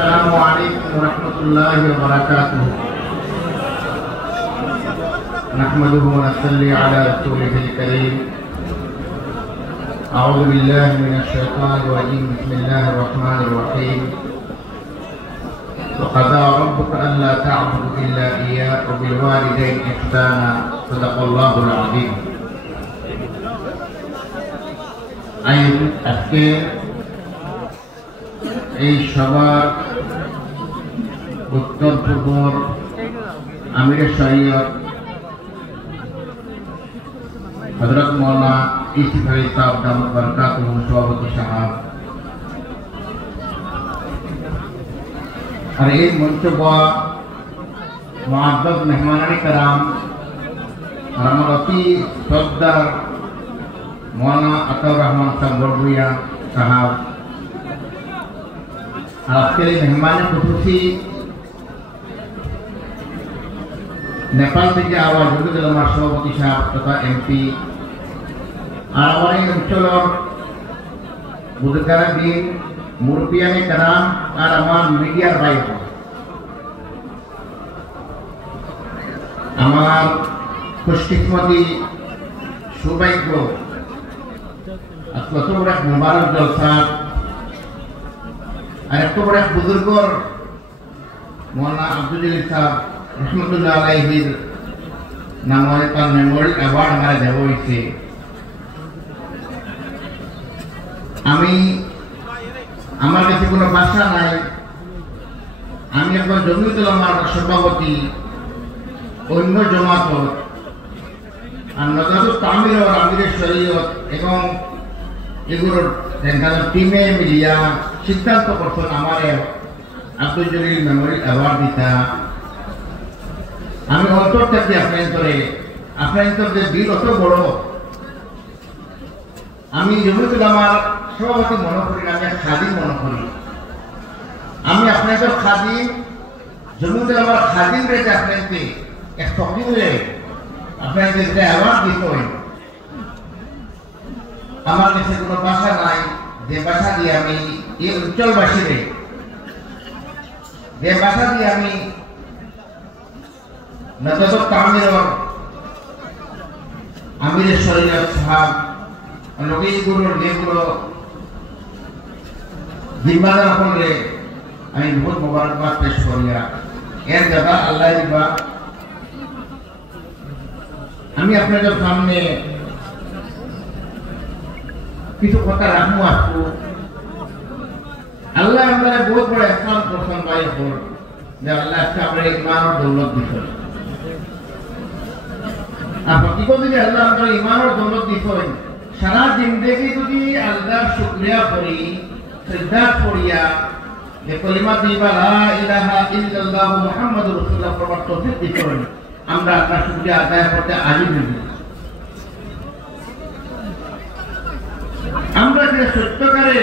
السلام عليكم ورحمة الله وبركاته. نحمده ونصلي على رسوله الكريم. أعوذ بالله من الشيطان الرجيم. بسم الله الرحمن الرحيم. وقضى ربك ألا تعبدوا إلا إياه وبالوالدين إحسانا. صدق الله العظيم. আজকে এই সভার উত্তর পূর্বর আমির শরীয়ত হযরত মাওলানা ইউসুফ আলী সাহেব দামত বরকাতুহু সভাপতি সাহেব আর এই মঞ্চ বা মুআজ্জাজ মেহমানানি کرام আর আমার অতি শ্রদ্ধার মাওলানা আতাউর রহমান সাহেব বড়ভূইয়া সাহেব আজকের এই মেহমানে খুশি নেপাল থেকে আওয়াজ যুবদল আমার সভাপতি সাহেব তথা এমপি আর আমার এই অঞ্চলের বুজুর্গারা দিন মুরব্বিয়ানে کرام আর আমার মিডিয়ার ভাই আমার খুশকিসমতি সৌভাগ্য কত বড় এক মুবারক জলসা আর এত বড় এক বুজুর্গর মৌলানা আব্দুল জলিল সাহেব রহমতুল্লাহ আলাইহির নামে তার মেমোরিয়াল অ্যাওয়ার্ড আমার দেওয়া হয়েছে। আমি আমার কাছে কোনো ভাষা নাই। আমি একজন জমিয়ত উলামার সভাপতি, অন্য জমাত আর নজরুল তামির ও আমিরের শরীয়ত এবং এগুলোর টিমে মিলিয়া সিদ্ধান্ত করছেন আমার আব্দুল জলিল মেমোরিয়াল অ্যাওয়ার্ড দিতা। আমি অন্তর থেকে আপনার যে দিল অত বড়, আমি জমিয়ত উলামার সভাপতি মনে করি না, আমি এক খাদিম মনে করি। আমি আপনাদের খাদিম, জমিয়ত উলামার খাদিম রেখে আপনাকে এক ফকিরে আপনাদের যে অ্যাওয়ার্ড দিত, আমার কাছে কোনো ভাষা নাই যে ভাষা দিয়ে আমি এই অঞ্চলবাসীরে, যে ভাষা দিয়ে আমি নজরুল তামির আমিরের শরীয়ত সাহেব লগেইগুলোর যেগুলো জিম্মাদার করলে আমি বহুত মোবারকবাদ পেশ করিয়া এর জায়গা আল্লাহ দিবা। আমি আপনাদের সামনে কিছু কথা রাখবো। আসবো আল্লাহ আমরা বহুত বড় এহসান করছেন ভাই হল যে আল্লাহ আজকে আমরা ইমান ও দৌলত দিচ্ছেন। আপনার কি করতে আল্লাহ আমরা ইমান ও দৌলত দিচ্ছেন, সারা জিন্দেগি যদি আল্লাহর শুকরিয়া করি, শ্রদ্ধা করিয়া যে কলিমা দিবা লা ইলাহা ইল্লাল্লাহ মুহাম্মাদুর রাসূলুল্লাহ প্রমাণ তৌফিক দিচ্ছেন, আমরা আপনার শুকরিয়া আদায় করতে আজীব হইব। আমরা যে সত্যকারে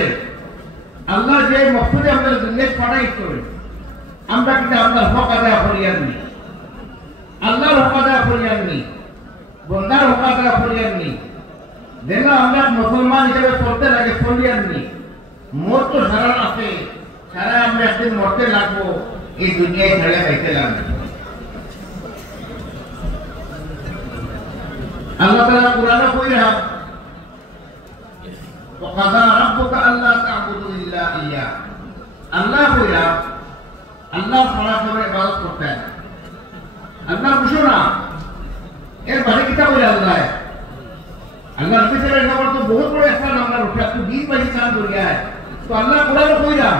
আল্লাহ যে মকসুদে আমাদের দুনিয়ায় পাঠাই করে আমরা কিন্তু আল্লাহর হক আদায় করিয়াননি, আল্লাহর হক আদায় করিয়াননি, বন্দার হক আদায় করিয়াননি। যেন আমরা মুসলমান হিসেবে চলতে লাগে চলিয়াননি। মোর তো সারা আছে, সারা আমরা একদিন মরতে লাগবো, এই দুনিয়ায় ছেড়ে খাইতে লাগবে। আল্লাহ তাআলা কুরআনে কইরা وقضى ربك ألا تعبدوا إلا إياه। আল্লাহ কইরা আল্লাহ ছাড়া করে ইবাদত করতে, আল্লাহ বুঝো না এর বাইরে কিতা কইরা আল্লাহ নবী সাল্লাল্লাহু আলাইহি তো বহুত বড় ইহসান আমরা উঠে আপনি দিন বাজি কাজ করিয়া তো আল্লাহ কোরআনে কইরা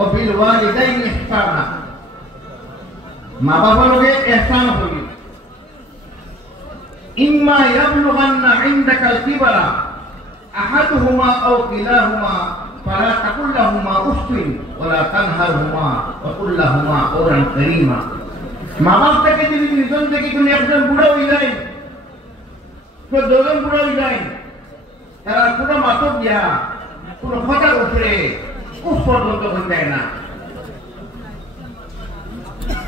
ও বিল ওয়ালিদাইনি ইহসানা, মা বাবার লগে ইহসান করি। ইম্মা ইয়াবলুগান্না ইনদাকাল কিবারা আহাদুহুমা আও কিলাহুমা ফালা তাকুল লাহুমা উফিন ওয়ালা তানহারহুমা ওয়া কুল লাহুমা কওলান কারীমা। মা বাপ থেকে যদি নিজন থেকে কোন একজন বুড়া হয়ে যায়, তো দুজন বুড়া হয়ে যায়, তারা পুরো মাথক দিয়া পুরো কথার উপরে উফ পর্যন্ত হয়ে যায় না।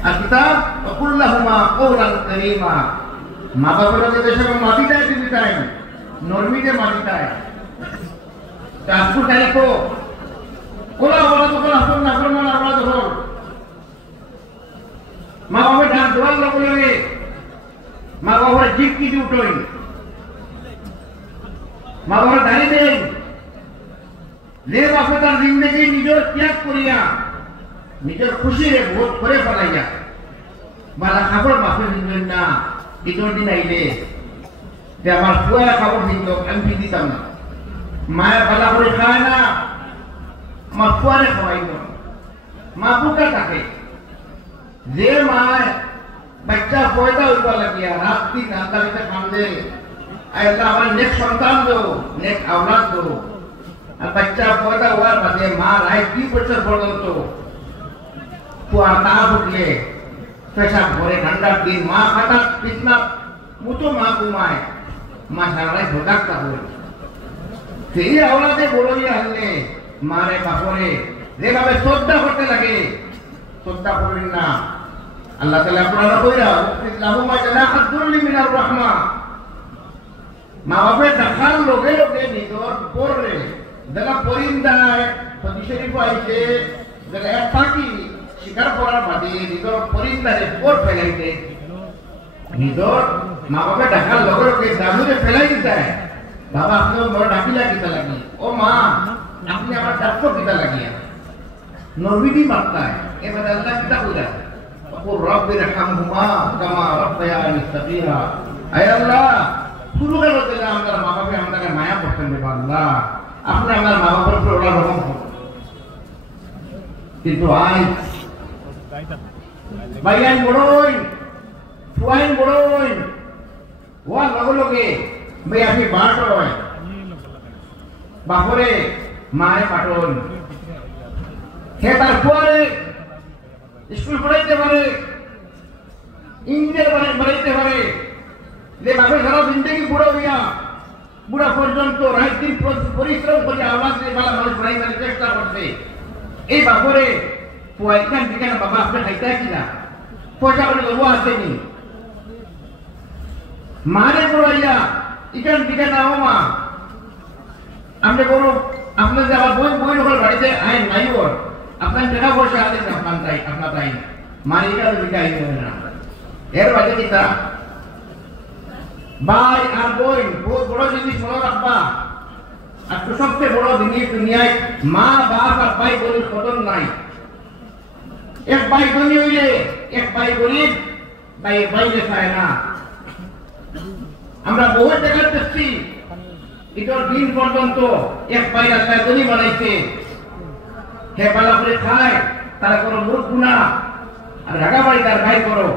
আর কিতাব ওয়া কুল লাহুমা কওলান কারীমা, মা বাবার কাছে যেসব মাটিটাই দিতে চাই, নরমিতে মাটিটায় তারপর তাই তো ওলা ওলা যখন আসল না করবেন আমরা যখন জিপ কিছু উঠোই মা বাবার দাঁড়ি দেই যে বাপে তার জিন্দগি নিজের ত্যাগ করিয়া নিজের খুশিরে ভোট করে ফেলাইয়া বালা খাবার বাপে দিলেন না ঈদের দিন আইলে যে আমার ফুয়ারা খাবার দিত আমি দিতাম না মায়ের বালা করে খায় না আমার ফুয়ারে খাওয়াইত মা বুকা থাকে যে মায় বাচ্চা পয়দা হইবা লাগিয়া রাত দিন আল্লাহকে কান্দে আল্লাহ আমার নেক সন্তান দো নেক আওলাদ দো আর বাচ্চা পয়দা হওয়ার বাদে মা রায় 2 বছর পর্যন্ত ফুয়া না উঠলে পেশাব ভরে ঠান্ডার দিন মা হঠাৎ পিছনা মুতো মা ঘুমায় মা সারা রাত ভোগাক্তা হয়ে সেই আওলাদে বড়ই আনলে মারে বাপরে যেভাবে শ্রদ্ধা করতে লাগে শ্রদ্ধা করবেন না আল্লাহ তাআলা আপনারা কইরা লাহুমা জানাহাতুল মিনার রাহমা মা বাপের দেখার লোকে লোকে নিজর পড়লে যারা পরিন্দায় সতী শরীফ আইছে যারা এক পাখি শিকার করার বাদে নিজর পরিন্দারে পড় ফেলাইতে নিজর মা বাপের দেখার লোকে লোকে দাদুরে ফেলাই দিতে বাবা আপনি বড় ডাকিলা কিতা লাগি ও মা আপনি আমার ডাক্ত কিতা লাগিয়া নবীদি মাত্তায় এবার আল্লাহ কিতা কইরা ওর রব্বির হামহুমা কামা রাব্বায়ানি সগীরা আয় আল্লাহ শুরু করে দিলে আমরা মা বাবা আমাদের মায়া করতেন দেবা আল্লাহ আপনি আমার মা বাবার উপর ওরা রকম করুন কিন্তু আই ভাইয়ান বড়ই ফুয়াইন বড়ই ওয়া লগে লগে ভাই আপনি বাট হয় বাপরে মারে পাঠন হে তার ফুয়ারে স্কুল পড়াইতে পারে ইঞ্জিনিয়ার বানাইতে পারে যে বাপের সারা জিন্দগি বুড়ো হইয়া বুড়া পর্যন্ত রাত দিন পরিশ্রম করে আওয়াজ দিয়ে বালা মানুষ বানাইতে চেষ্টা করছে এই বাপরে ফুয়াইখান ঠিকানা বাবা আপনি খাইতে কিনা পয়সা করে লোক আসেনি মারে পড়াইয়া ইখান ঠিকানা ও মা আপনি কোনো আপনার যে আবার বই বই নকল বাড়িতে আইন নাই ওর আপনার টাকা পয়সা আছেন আপনার তাই মারিকা দিকে আইন না এর বাজে কিতা ভাই আর বই বহুত বড় জিনিস মনে রাখবা আর তো সবচেয়ে বড় জিনিস দুনিয়ায় মা বাপ আর ভাই বোনের কদর নাই এক ভাই ধনী হইলে এক ভাই গরিব ভাই বাইরে খায় না আমরা বহু জায়গা দেখছি ঈদের দিন পর্যন্ত এক ভাই আল্লাহ ধনী বানাইছে হে বালা করে খায় তারা কোনো মূর্খ না আর ঢাকা বাড়ি তার ভাই করো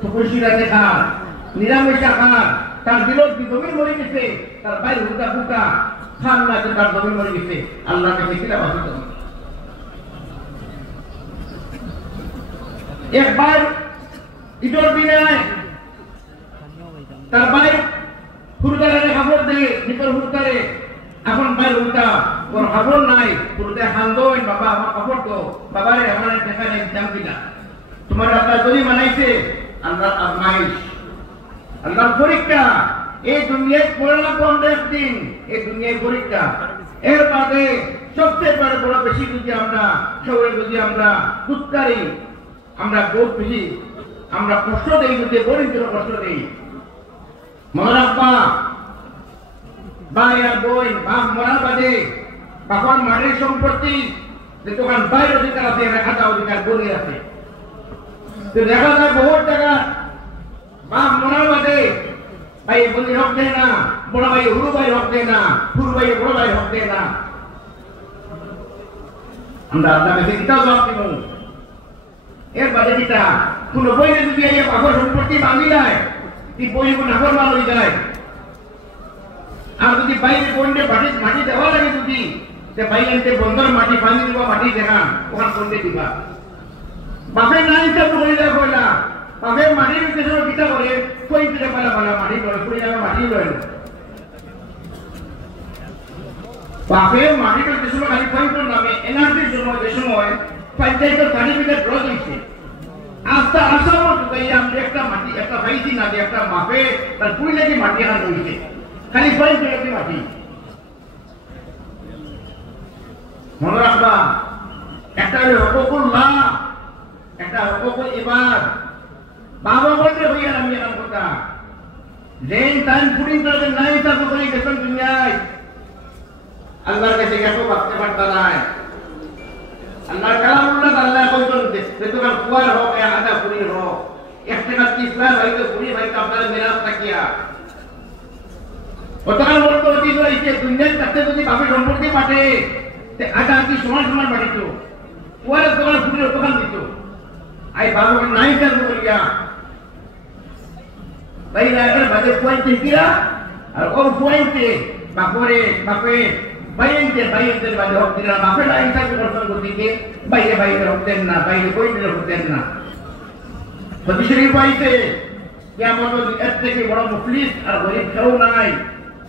তো খুশি রাতে খান নিরামিষা খান তার দিলত জমিন মরে গেছে তার ভাই হুকা ফুকা খান না তার জমিন মরে গেছে আল্লাহ কাছে কিরা বাসিত একবার ঈদের দিনে তার ভাই হুরদারে খবর দেয় ভিতর হুরদারে এখন ভাই উল্টা ওর খবর নাই পুরোতে হান্দোই বাবা আমার খবর তো বাবারে আমার দেখা নেই জান দিলা তোমার আল্লাহ যদি বানাইছে আল্লাহর আজমাইশ আল্লাহর পরীক্ষা এই দুনিয়ায় পড়ে না আমরা একদিন এই দুনিয়ায় পরীক্ষা এর বাদে সবচেয়ে বড় বেশি যদি আমরা সবাই যদি আমরা কুৎকারি আমরা বহুত বেশি আমরা কষ্ট দেই যদি গরিব কষ্ট দেই মনে রাখবা ভাই আর বই বাপ মরার বাদে বাবার মাটির সম্পত্তি যে দোকান বাইর অধিকার আছে রেখাটা অধিকার বলে আছে তো দেখা যায় বহুত টাকা বাপ মরার বাদে ভাই বলি হক দেয় না বড় ভাই হুরু ভাই হক দেয় না হুরু ভাই বড় ভাই হক দেয় না আমরা আল্লাহ কাছে কিতাব জবাব দিব এর বাদে কিতা কোন বইয়ে যদি এই বাবার সম্পত্তি ভাঙি যায় এই বই কোন নাগর মাল হয়ে যায় আর যদি বাইরে কোনটে মাটি দেওয়া লাগে যদি তে বাইরে বন্ধর মাটি পানি দিব মাটি দেখান ওখান কোনটে দিবা বাপের না হিসাব করে দেওয়া কইলা বাপের মাটির কিছু কিতা করে কই দিতে পালা পালা মাটি করে কই যাবে মাটি লয় বাপের মাটির কিছু খালি পয়েন্টের নামে এনআরসির জন্য যে সময় পঞ্চায়েতের সার্টিফিকেট রদ হয়েছে আস্তা আসামও তাই আমরা একটা মাটি একটা পাইছি না যে একটা মাপে তার কুড়ি লাখি মাটি আনা হয়েছে খালি পয়েন্ট লাখি মাটি মনে রাখবা একটা হলো হকুকুল্লাহ একটা হকুকুল ইবাদ বাবা বলতে হইয়া আমি এরকম কথা যেই টাইম পুরিং করবেন নাই চাকু করে গেছেন দুনিয়ায় আল্লাহর কাছে এত বাঁচতে পারতা নাই আল্লাহর কালামুল্লাহ আল্লাহ কইতেন যেতকাল কুয়ার হোক আদা পুরি হোক একটা কাজ ইসলাম হয়তো পুরি ভাই আপনার মেরাজ থাকিয়া অতকাল বলতো অতীত হয়েছে দুনিয়ার কাছে যদি বাপে সম্পর্কে পাঠে আদা কি সমান সমান পাঠিত কুয়ারের দোকান পুরি অতকাল দিত আই বাবু নাই চাকু করিয়া ভাই রাগের বাজে পয়েন্টে কিরা আর ও পয়েন্টে বাপরে বাপে বাইরে বাজে হোক দিলা বাপে নাই চাকু করছেন গতিকে বাইরে হতেন না বাইরে পয়েন্টে হতেন না সত্যি শরীফ পাইছে কেমন এর থেকে বড় মুফলিস আর গরিব কেউ নাই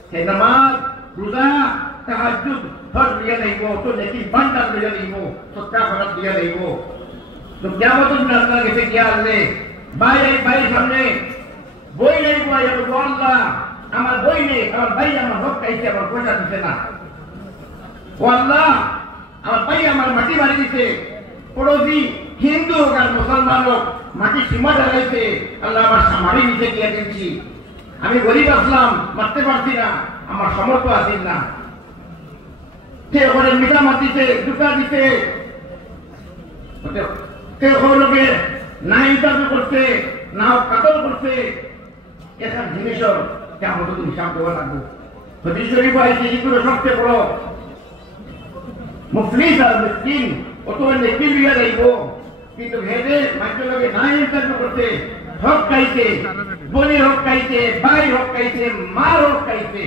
সেই নামাজ রোজা তাহাজ্জুদ হজ দিয়া লইব তো নেকি বান্দার দিয়া লইব সত্যা ফরজ দিয়া লইব তো কেমন আল্লাহ কাছে গিয়া আনলে ভাই সামনে বই লইব আল্লাহ আমার বই নেই আমার ভাই আমার হক খাইছে আমার পয়সা দিছে না ও আল্লাহ আমার ভাই আমার মাটি মারি দিছে পড়োশি হিন্দু হোক আর মুসলমান হোক মাটি সীমা ঢালাইছে আল্লাহ আমার সামারি নিচে গিয়ে দিচ্ছি আমি গরিব আসলাম মারতে পারছি না আমার সমর্থ আসিল না সে ওখানে মিঠা মাতিছে জুতা দিছে সে ওখানে না ইন্টারভিউ করছে না কাতল করছে এসব জিনিসের কেমন তো হিসাব দেওয়া লাগবে হদিস শরীফ আছে এগুলো সবচেয়ে বড় মুফলিস আর মিসকিন অত নেকি লিয়া যাইব কিন্তু হেদে মাঝে লগে না ইন্টারভিউ করতে হক খাইছে বনি হক খাইছে ভাই হক খাইছে মার হক খাইছে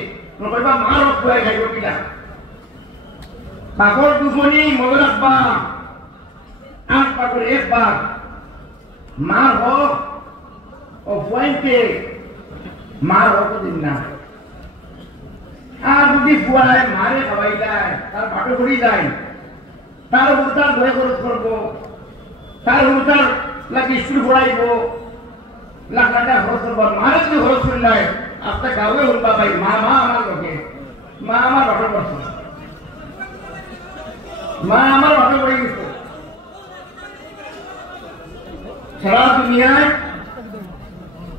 কইবা মার হক খুয়াই খাইব কিনা পাগল দুজনী মনে রাখবা আট পাগল একবার মার হক ও পয়েন্টে মার হক দিন না আর যদি ফুয়ায় মারে খাওয়াই যায় তার পাটো করি যায় তার উল্টার ভয় খরচ করবো তার উল্টার লাগে স্কুল পড়াইব লাখ লাখ খরচ করবো মারে যদি খরচ করলে আপনার গাঁয়ে উঠবা ভাই মা আমার লোকে মা আমার বাটো করছে মা আমার বাটো করে গেছে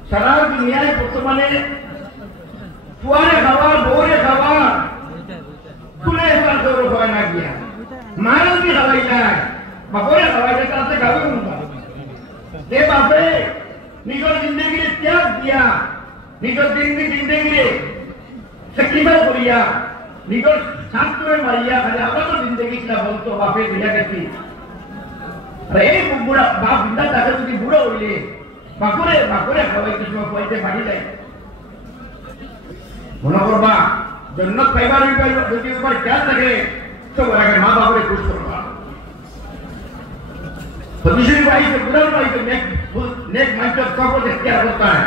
সারা দুনিয়ায় বর্তমানে ফুয়ারে খাবার বউরে খাবার তুলে এবার গৌরব হয় না গিয়া মারে যদি খাওয়াই যায় বাপরে খাওয়াই যায় তাতে গাবে উঠবা যে বাপে নিজের জিন্দগিরে ত্যাগ দিয়া নিজের জিন্দগিরে স্যাক্রিফাইস করিয়া নিজের ছাত্রে মারিয়া খালি আমাদের জিন্দগি কিনা বলতো বাপে দিয়া গেছি এই বুড়া বাপ বিন্দা তাকে যদি বুড়ো হইলে বাপরে খাওয়াইতে সময় পয়সা বাড়ি যায় মনে করবা জন্নত পাইবার যদি উপর খেয়াল থাকে তো আগে মা বাপরে খুশ করবা সদস্য পাইছে বুড়াও পাইছে নেক মাইন্ডের সব খেয়াল করতে হয়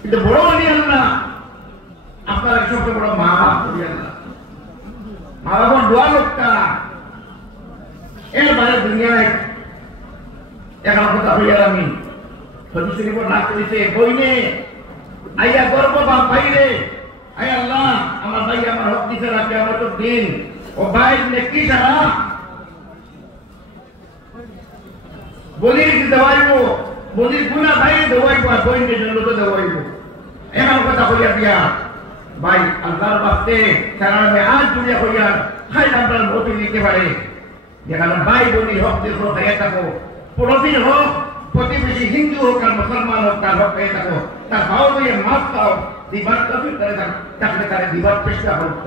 কিন্তু বড় মানি আল্লাহ আপনার সবচেয়ে বড় মা বাপ করি আল্লাহ মা বাবার দোয়া লোকটা এর বাইরে দুনিয়ায় এখন কথা হইয়ার আমি সদস্য না করেছে বইনে আইয়া গর্ব বা বাইরে আয় আল্লাহ আমার ভাই আমার হক দিছে রাখে আমার তো দিন ও ভাই নেকি ছাড়া বলির দেওয়াইব বলির গুণা ভাই দেওয়াইব আর বইনকে জন্য তো দেওয়াইব এমন কথা হইয়া দিয়া ভাই আল্লাহর বাস্তে সারা আজ দুনিয়া হইয়া খাই আপনার মতো নিতে পারে যেখানে ভাই বলি হক দিল খাইয়া থাকো প্রতিদিন হোক প্রতিবেশী হিন্দু হোক আর মুসলমান হোক তার হক খাইয়া থাকো তার ভাও লইয়া মাছ খাও দিবার কফি করে থাকলে তারে দিবার চেষ্টা হোক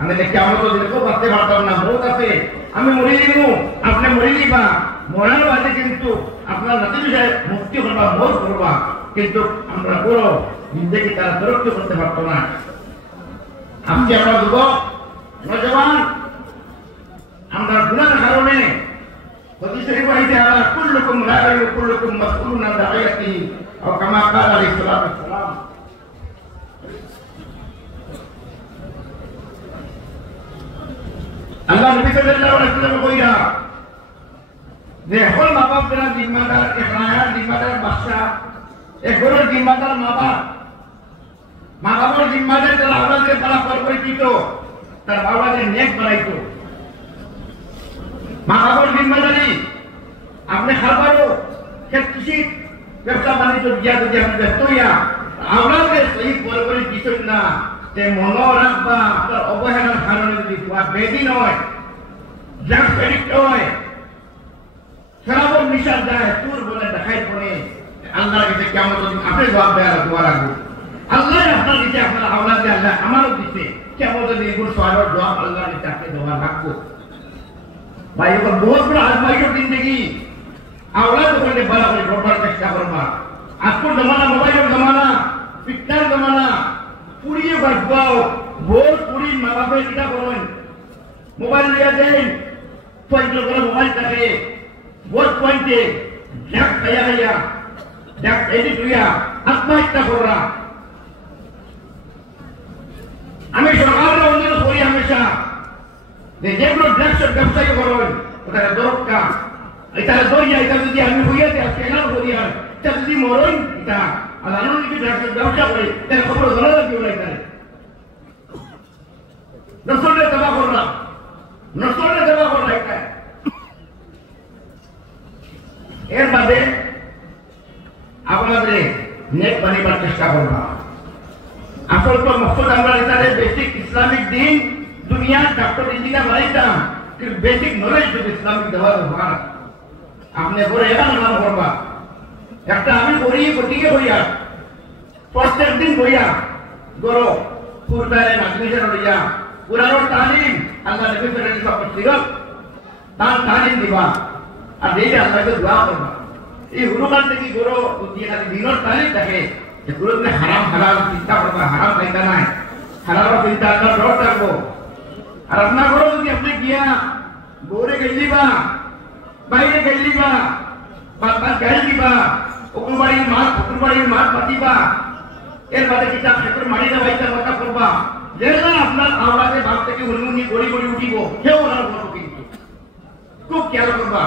আমি দেখি আমরা তো দেখো বাঁচতে পারতাম না বহুত আছে আমি মরে দিব আপনি মরে দিবা মরার আছে কিন্তু আপনার রাতে বিষয়ে মুক্তি করবা মোর করবা কিন্তু আমরা বড় জিন্দগি তারা সুরক্ষিত করতে পারতো না আজকে আমরা যুবক নজওয়ান আমরা গুণার কারণে হদিসের বাড়িতে আমরা কুল্লুকুম রাঈ ওয়া কুল্লুকুম মাসউলুন আন রাঈয়াতিহি ও কামা ক্বালা আলাইহিস সালাতু ওয়াস সালাম আল্লাহ নবী সাল্লাল্লাহু আলাইহি ওয়াসাল্লাম কইরা যে হল মা বাপ যারা জিম্মাদার ইখরায়ার জিম্মাদার বাদশা এক গরুর জিম্মাদার মা বাবার জিম্মাদার যারা আওলাদের তারা পরিচিত তার বাবাদের নেক বানাইতো মা বাবার জিম্মাদারি আপনি খাবারও কৃষি ব্যবসা বাণিজ্য দিয়া যদি আপনি ব্যস্ত হইয়া আপনাকে সেই পরে কিছু না যে মন রাখবা আপনার অবহেলার কারণে যদি বেদি নয় ড্রাগস এডিক্ট হয় শরাবর নিশা যায় চুর বলে দেখাই পড়ে আল্লাহর কাছে কেমন আপনি জবাব দেওয়ার দোয়া রাখবো আল্লাহ আপনার দিতে আপনার আওলাদ দিয়ে আল্লাহ আমারও দিতে কেমন যদি এগুলো সবার জবাব আল্লাহর কাছে আপনি দোয়া রাখবো ভাই এবার বহুত বড় আজমাইশের জিন্দগি আওলাদ ওখানে বলা করে ঢোকার চেষ্টা করবা আজকের জমানা মোবাইলের জমানা পিকচার জমানা পুড়িয়ে বাঁচবাও ভোর পুরি মা বাপের কিটা করেন মোবাইল লিয়া দেন পয়েন্ট করে মোবাইল থাকে ভোট পয়েন্টে ঢাক খাইয়া খাইয়া ঢাক এডিট হইয়া আত্মহত্যা করা আমি সরকারের অনুরোধ করি হামেশা যে যেগুলো ড্রাগসের ব্যবসায়ী করেন ওটাকে দরকা এটা দরিয়া এটা যদি আমি হইয়া দেয় কেনার করিয়া এটা যদি মরণ এটা আর আমি যদি ড্রাগসের ব্যবসা করি তাহলে খবর ধরা কেউ নাই তাহলে নসলে দেওয়া করলাম নসলে দেওয়া করলাম এটা এর বাদে আপনাদের নেট বানিবার চেষ্টা করবা আসল তো মকসদ আমরা এটারে বেসিক ইসলামিক দিন দুনিয়ার ডক্টর ইঞ্জিনিয়ার বানাইতাম কিন্তু বেসিক নলেজ যদি ইসলামিক দেওয়ার দরকার আপনি করে এটা নাম করবা একটা আমি করি গতিকে বইয়া প্রত্যেক দিন বইয়া গরো পূর্বারে নাগরিকের লইয়া পুরানোর তালিম আল্লাহ নবী সাল্লাল্লাহু আলাইহি ওয়াসাল্লাম তার তালিম দিবা আর এইটা আল্লাহকে দোয়া করবা এই হুরুকান থেকে গরো দিয়ে খালি দিনের তালিম থাকে যে গুরুকে হারাম হালাল চিন্তা করবা হারাম খাইতা নাই হালাল চিন্তা করার ডর থাকবো আর আপনার গরো যদি আপনি গিয়া গৌরে গেলিবা বাইরে গেলিবা বাদ গাড়ি দিবা ওকুর বাড়ির মাছ পাতিবা এর বাদে কিতাব সেতুর মারি না বাইতা কথা করবা যেটা আপনার আওলাদে ভাব থেকে হুলমুনি গড়ি গড়ি উঠিব কেউ ওনার করবো কিন্তু খুব খেয়াল করবা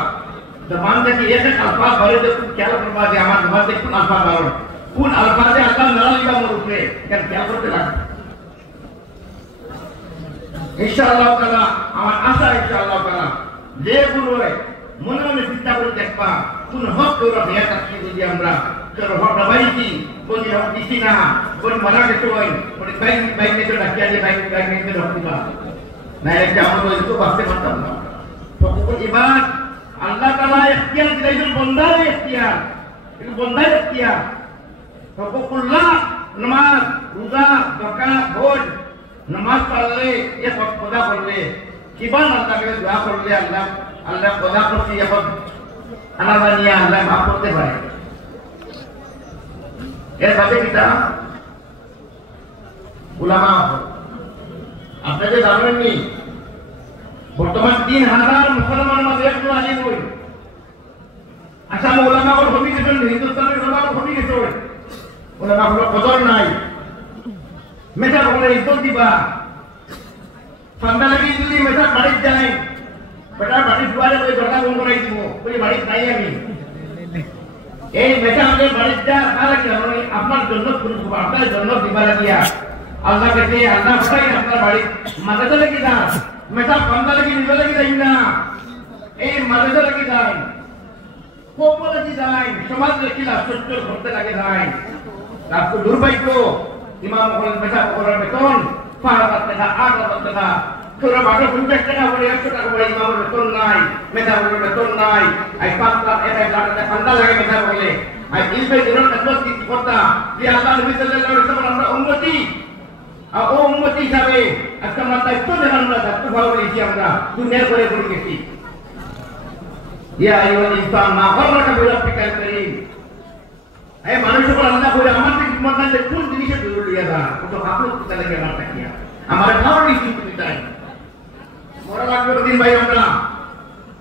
জবান থেকে এক আলফাজ বাড়ে যে খুব খেয়াল করবা যে আমার জবান থেকে কোন আলফাজ বাড়ো কোন আলফাজে আল্লাহ নারালিবা মোর উপরে কেন খেয়াল করতে লাগবে ইনশাআল্লাহ তাআলা আমার আশা ইনশাআল্লাহ তাআলা যে গুলোয় মনে মনে চিন্তা করে দেখবা কোন হক করে ভেয়া থাকছি যদি আমরা তোর হক দাবাইছি বলি হক দিছি না বলি মারা গেছে ওই বলি বাইক নিয়ে তো ডাকিয়া যে বাইক নিয়ে তো দিবা না একটা আমরা তো বাঁচতে পারতাম না তো এবার আল্লাহ তাআলা ইখতিয়ার দিলেন বন্দার ইখতিয়ার এটা বন্দার ইখতিয়ার হকুকুল্লাহ নামাজ রোজা যাকাত হজ নামাজ পড়লে এ সব খোদা করলে কিবান আল্লাহকে দোয়া করলে আল্লাহ খোদা করতে এখন আনাবানিয়া আল্লাহ মাফ করতে পারে এর বাদে কিটা উলামা আপনাদের জানেননি বর্তমান 3000 মুসলমান মাঝে একটু আলিম হই আসাম উলামা ওর হবি গেছেন হিন্দুস্তানের উলামা ওর হবি গেছে উলামা হলো কদর নাই মেটা বলে ইজ্জত দিবা ফান্দা লাগি যদি মেটা বাড়ি যায় বেটা বাড়ি দুয়ারে ওই দরজা বন্ধ করে দিব ওই বাড়ি নাই আমি এই মেটা আমাদের বাড়ি যা তাহলে কি হবে আপনার জন্য করব আপনার জন্য দিবা লাগিয়া আল্লাহ কাছে আল্লাহ ভাই আপনার বাড়ি মাঝে লাগি না মেটা ফান্দা লাগি নিবে লাগি যাই না এই মাঝে লাগি যায় কোপ লাগি যায় সমাজ রেখিলা সত্য করতে লাগে যায় তারপর দুর্ভাগ্য ইমাম হল মেটা করার বেতন 5,000 টাকা 8,000 টাকা তোরা বারো 50 টাকা বলে 100 টাকা বলে ইমামের বেতন নাই মেধা বলে বেতন নাই আই 5 লাখ 1 লাখ টাকা ফান্দা লাগে মেধা বলে আই ইলবে দিনের কাজত কি করতা যে আল্লাহ নবী সাল্লাল্লাহু আলাইহি ওয়াসাল্লাম আমরা উম্মতি আর ও উম্মতি হিসাবে আজকে আমরা দায়িত্ব নেন আমরা দায়িত্ব ভালো নিয়েছি আমরা দুনিয়ার করে পড়ে গেছি ইয়া আইয়ুহাল ইনসান মা গররাকা বিরাব্বিকাল কারীম এই মানুষের উপর আল্লাহ করে আমাদের মনে কোন জিনিসে দূর লিয়া দা কত ভাবলো কি লাগে আমার তাকিয়া আমার খাওয়ার নিশ্চিত চাই মরা লাগবে দিন ভাই আমরা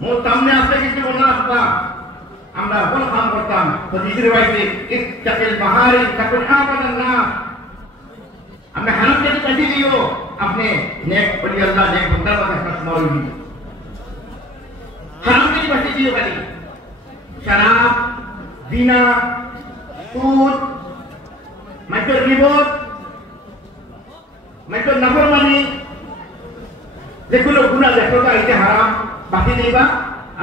মোর সামনে আসতে কিছু মনে রাখবা আমরা বল কাম করতাম তো নিজের ভাইতে ইত্তাকিল মাহারি তাকুন আবাদান না আমরা হারাম থেকে কাটি দিও আপনি নেক বলি আল্লাহ নেক বন্দা বানা কসমর দিও হারাম থেকে বাঁচিয়ে দিও খালি শরাব জিনা সুদ মাইকের গিবত মাইকের নাফরমানি যেগুলো গুনাহ দেখো এটা হারাম বাকি দিবা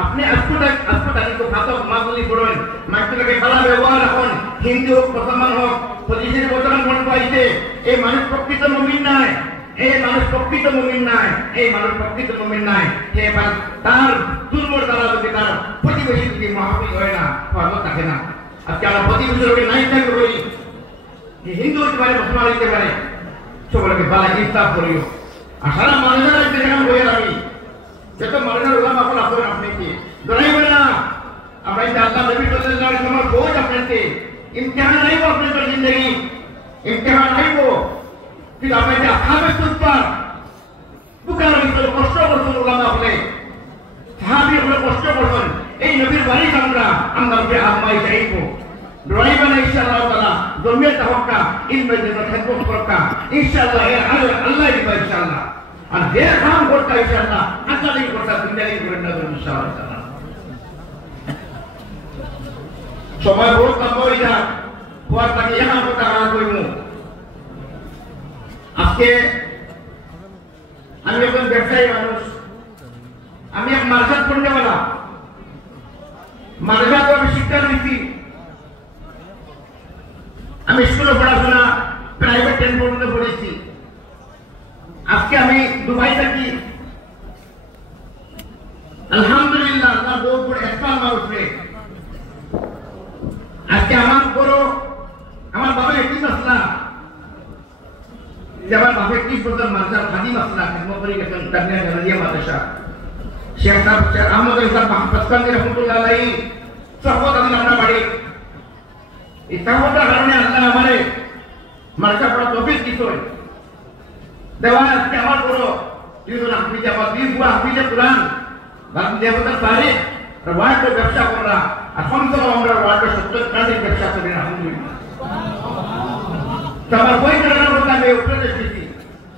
আপনি আসপটানি তো খাতা মাগুলি পড়েন মাইকের খালা ব্যবহার এখন হিন্দু হোক মুসলমান হোক পজিশনে বর্তমান মন পাইছে এই মানুষ প্রকৃত মুমিন নাই, এই মানুষ প্রকৃত মুমিন নাই, এই মানুষ প্রকৃত মুমিন নাই। এবার তার দুর্বল দ্বারা যদি তার প্রতিবেশী যদি মহাবীর হয় না, ভালো থাকে না। আজকে আমরা প্রতিবেশীকে নাই থাকতে বলি, হিন্দু হতে পারে, মুসলমান হতে পারে, সকলকে বালা ইনসাফ করিও। আর সারা মানুষের যেখানে বইয়ের আমি যত মানুষের ওলাম এখন আসবেন আপনাকে জনাইবে না। আমরা এই আল্লাহ নবী সাল্লাল্লাহু আলাইহি ওয়াসাল্লাম বোঝ আপনাকে ইমতিহান নাইব আপনার জিন্দগি, ইমতিহান নাইব। কিন্তু আপনি যে আসামে সুপার বুকার ভিতরে কষ্ট করছেন ওলামা হলে, সাহাবি হলে কষ্ট করছেন, এই নবীর বাড়ি আমরা আম্মাই চাইব ডরাইবে না ইনশাআল্লাহ তাআলা। জমিয়ত হক্কা ইলমের জন্য খেদমত করকা ইনশাআল্লাহ, এর আল্লাহ দিবা ইনশাআল্লাহ। আর যে কাম করতা ইনশাআল্লাহ আল্লাহ দিন করতা, দুনিয়ায় করে না ইনশাআল্লাহ তাআলা। সময় বহুত কম হয়ে যা হওয়ার তাকে এখন কথা আনা কইব। আজকে আমি একজন ব্যবসায়ী মানুষ, আমি এক মার্কেট করনেওয়ালা, মার্কেট আমি শিক্ষা দিচ্ছি, আমি স্কুলে পড়াশোনা প্রাইভেট 10 পর্যন্ত পড়েছি। আজকে আমি দুবাই থাকি, আলহামদুলিল্লাহ আল্লাহ বহুত বড় ইহসান মানুষ রে। আজকে আমার বড় আমার বাবা একটি মাসলা, যে আমার বাবা 21 বছর মাদ্রাসার খাদি মাসলা খেদমত করে গেছেন তামিয়া জানালিয়া মাদ্রাসা। শেখ সাহেব আহমদ ইসলাম পাকিস্তানি রহমতুল্লাহ আলাইহি সহবত আমি আমরা বাড়ি এই সহবতের কারণে আল্লাহ আমারে মাদ্রাসা পড়া তৌফিক দিছেন। দেওয়া আজকে আমার বড় দুজন হাফিজ, আমার দুই বুয়া হাফিজে কোরআন বাকি দেবতার তারিখ ওয়ার্ড ব্যবসা করা, আর কমসে আমরা ওয়ার্ড 70 কাজের ব্যবসা করি আলহামদুলিল্লাহ। তো আমার বই করার মতো আমি উপদেশ দিচ্ছি,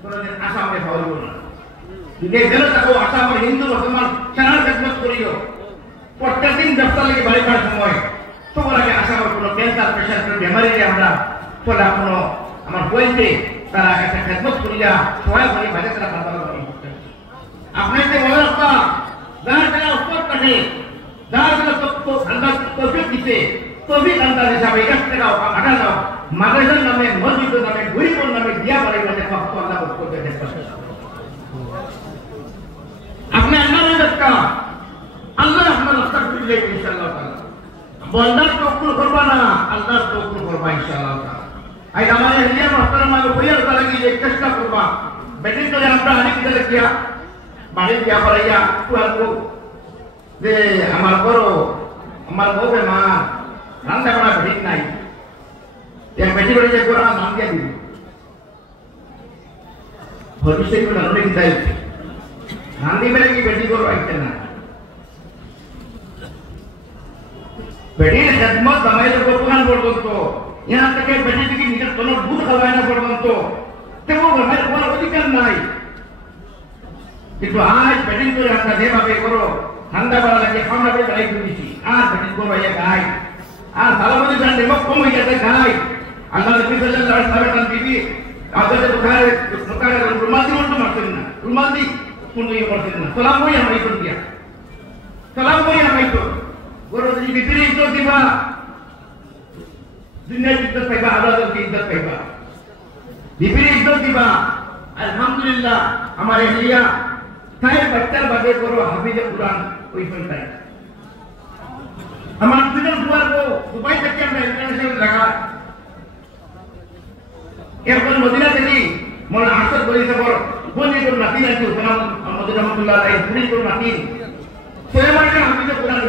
কোনদিন আশা আমাকে পাওয়া না। যদি গেলে তাকে আশা আমার হিন্দু মুসলমান সারা খেদমত করিও। প্রত্যেকদিন ব্যবসা লেগে বাড়ি করার সময় সবার আগে আশা আমার কোনো ক্যান্সার প্রেশার কোনো বেমারি আমরা চলে এখনো আমার বইতে তারা একটা খেদমত করিয়া সহায় করে বাজে তারা ভালো আপনাকে বলে রাখা যার যারা উত্তর থাকে, যার যারা আল্লাহ তৌফিক দিতে তৌফিক আল্লাহ হিসাবে 1 টাকা 8 দাও মাদ্রাসার নামে, মসজিদের নামে, গরিবের নামে দিয়া বাড়ি মানে আল্লাহ করতে দেন। আপনি আল্লাহর রাস্তা আল্লাহ আপনার রাস্তা খুলে ইনশাআল্লাহ তাআলা। বন্দার তওকুল করবা না, আল্লাহর তওকুল করবা ইনশাআল্লাহ তাআলা। আই আমাদের এলিয়া মাস্টারমা কইয়ার লাগি যে চেষ্টা করবা বেটিন তো আমরা আনি দিতে কিয়া বাড়ি দিয়া করাইয়া তুয়ালকো যে আমার বড় আমার বউবে মা রান্না করা ঠিক নাই, এক বেটি করে যে কোরআন নাম দিয়া দিবি ভবিষ্যৎ করে নাম লিখে দেয় নাম দিবে কি বেটি করো আইতে না। বেটির খেদমত আমাদের কোরআন পর্যন্ত यहाँ तक के बेटी की निकल कोनो दूध खवाना पड़तो ते वो हमारे কোনো অধিকার নাই। কিন্তু আজ বেটিং করে আমরা যেভাবে করো ঠান্ডা বেলা লাগে খাওয়া বেলা গাই দিয়েছি, আর বেটিং করো ইয়া গাই আর সালামতি জান দেব কম হয়ে যাবে গাই। আল্লাহ নবী সাল্লাল্লাহু আলাইহি ওয়াসাল্লাম বিবি আদতে বুখারে বুখারে রুমাল দি মত মারতেন না, রুমাল দি কোন ইয়ে করতেন না, সালাম কই আমি করে দিয়া, সালাম কই আমি তো গরো দি বিপরীত তো দিবা दुनिया की इज्जत पाइबा, आजाद की इज्जत पाइबा, विपरीत इज्जत दिबा। अल्हम्दुलिल्लाह हमारे लिया सारे बच्चा बातें करो हाफिज कुरान कोई सुनता है। हमारे दुनिया दुआर को दुबई तक के हमने इंटरनेशनल लगा एयरपोर्ट मदीना থেকে মৌলানা আশরাফ বলি সাহেব বনি করে নাতি নাতি উসমান আহমদ রহমাতুল্লাহ আলাইহি পুরি করে নাতি সুলাইমানকে হাফিজ কুরান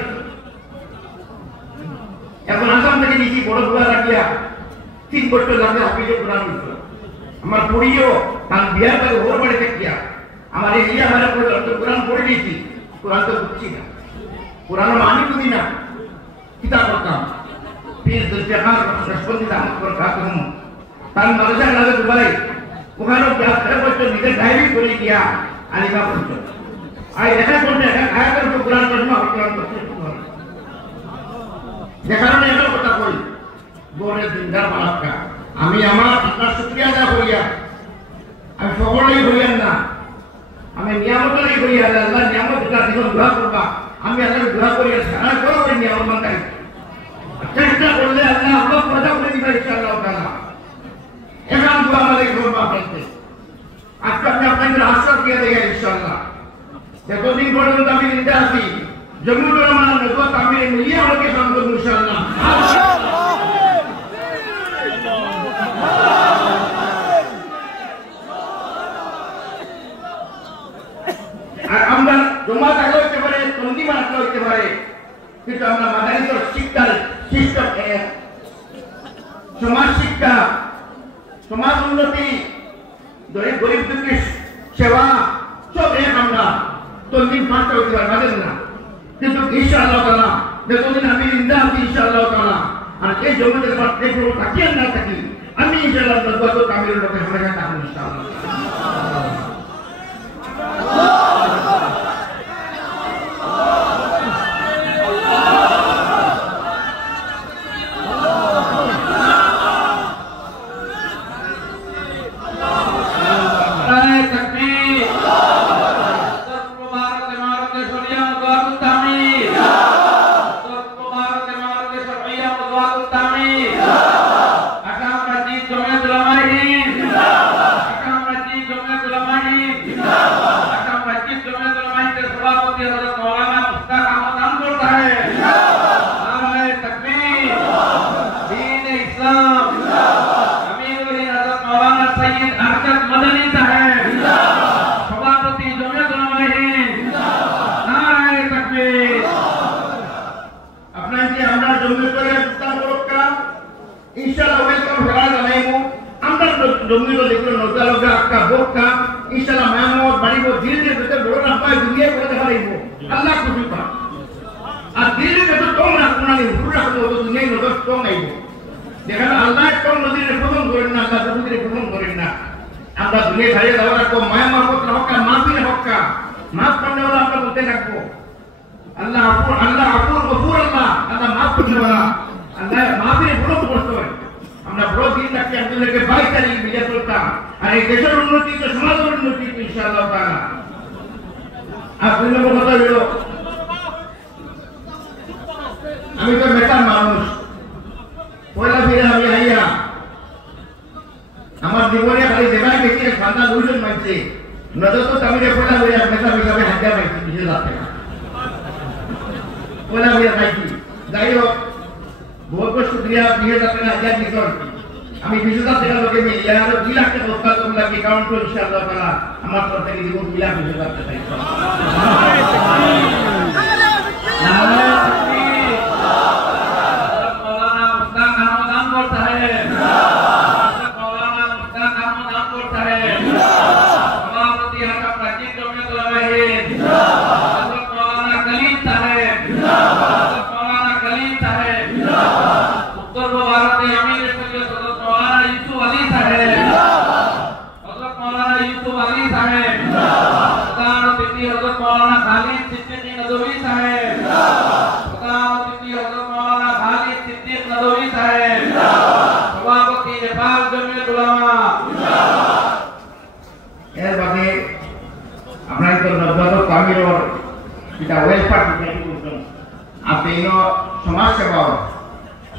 এখন আসাম থেকে নিয়েছি বড় দোয়া রাখিয়া 3 বছর লাগে হাফিজ কুরআন হইতো। আমার পড়িও তার বিয়ার পরে ওর বাড়ি দেখিয়া আমার এই আমার কুরআন পড়ে দিয়েছি, কুরআন তো বুঝছি না, কুরআন মানি বুঝি না, কিতাব পড়তাম পীর জুলফিকার রাশফন্দি দাম করে কাতুম তার মাদ্রাসা লাগে দুবাই, ওখানে 10 বছর নিজে ডায়েরি করে গিয়া আলিমা পড়তো। আর এটা করতে এটা আয়া করে কুরআন পড়না কুরআন পড়তে যে কারণে এটা কথা কই গোরে দিনদার মালাকা আমি আমার আপনার শুকরিয়া আদা করিয়া আমি সকলেই হইয়ান না, আমি নিয়ামতেরই হইয়া আল্লাহ নিয়ামত এটা জীবন দোয়া করবা, আমি আল্লাহর দোয়া করিয়া সারা করো ওই নিয়ামত মানতাই চেষ্টা করলে আল্লাহ আল্লাহ প্রজা করে দিবা ইনশাআল্লাহ তাআলা। জমিয়ত উলামা নদওয়া তামিরে মিলিয়ে আমাকে কাম করব ইনশাআল্লাহ। আর আমরা জমা থাকলে হতে পারে, তন্দিমা থাকলে হতে পারে, কিন্তু আমরা মাদারিসের শিক্ষার সিস্টেম সমাজ শিক্ষা, সমাজ উন্নতি, গরিব দুঃখী সেবা সব এক আমরা তন্দিম পাঁচটা হতে পারে বাদেন না। কিন্তু ইনশাআল্লাহ তাআলা যতদিন আমি জিন্দা আছি ইনশাআল্লাহ তাআলা আর এই জমিদের পাশে পুরো থাকি আর না থাকি আমি ইনশাআল্লাহ নদওয়াত তামিরের লোকে হামেশা থাকবো ইনশাআল্লাহ। আমি তো বেকার মানুষ, পয়লা ফিরে আমি আইয়া আমার জীবনে খালি দেবাই বেশি খান্দা দুইজন মানছে নজর তো আমি পয়লা হইয়া বেকার হিসাবে হাজার পাইছি 20,000 টাকা পয়লা হইয়া পাইছি। যাই হোক বহুত বহুত শুক্রিয়া, 20,000 টাকা হাজার নিকট আমি 20,000 টাকা লোকে মিলিয়ে আরো 2 লাখ টাকা উৎপাদ করলাম অ্যাকাউন্ট করে ইনশাআল্লাহ তাআলা আমার তরফ থেকে দিব 2 লাখ 20,000 টাকা।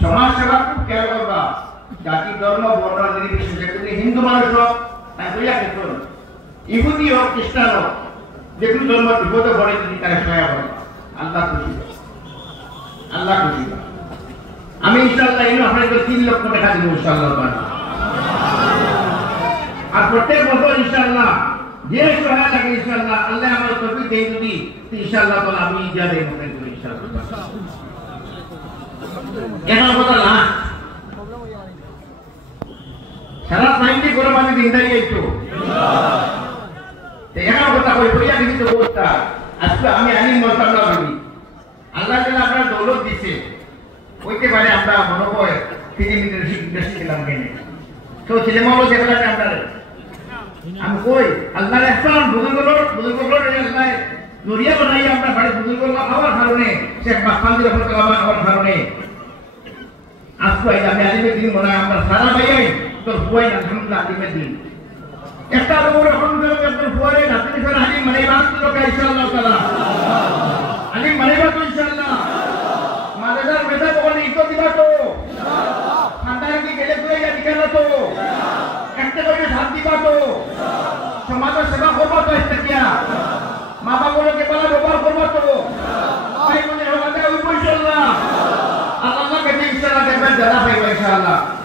সমাজ সেবা খুব খেয়াল করবা, জাতি ধর্ম বর্ণ নির্বিশেষে যদি হিন্দু মানুষ হোক ইহুদি হোক খ্রিস্টান হোক যে কোনো ধর্ম বিপদে পড়ে যদি তারা সহায় হবে আল্লাহ খুশি, আল্লাহ খুশি। আমি ইনশাআল্লাহ আপনাদের 3 লক্ষ টাকা দিব ইনশাআল্লাহ। আর প্রত্যেক বছর ইনশাআল্লাহ যে সহায় লাগে ইনশাআল্লাহ আল্লাহ আমার তৌফিক দেয় যদি ইনশাআল্লাহ তাআলা আমি ইজাজত মনে করি ইনশাআল্লাহ। এখন কথা না সারা সাইন্টি করে মানে দিনদারি আইতো এখন কথা কই পয়সা দিবি তো বলতা আজকে আমি আলিম বলতাম না ভাবি আল্লাহ তাআলা আপনার দৌলত দিছে হইতে পারে আমরা মনে হয় ফিজিক্যাল ইন্ডাস্ট্রি খেলাম কেন তো ছেলে মালো যেগুলা আমরা আমি কই আল্লাহর ইহসান বুজুর্গগুলো আল্লাহ নরিয়া বানাই আমরা বাড়ি বুজুর্গগুলো আমার কারণে শেখ মাহফুজুর রহমান কালাম আমার কারণে আজকে আমি আলিমের দিন মনে হয় আমরা সারা ভাইয়াই তোর বুয়াই আলহামদুলিল্লাহ আলিমের দিন একটা লোক আলহামদুলিল্লাহ তোর বুয়াই নাতিনি করে আলিম মানে বাস লোক ইনশাআল্লাহ তাআলা আলিম মানে বাস ইনশাআল্লাহ মাদার মেধা বলে ইতো দিবা তো ঠান্ডা কি গেলে তুই যা দিকা তো একটা করে শান্তি দিবা তো সমাজের সেবা করবা তো এটা কিয়া মা বাবাকে বলা ব্যবহার করবা তো ভাই ইনশাআল্লাহ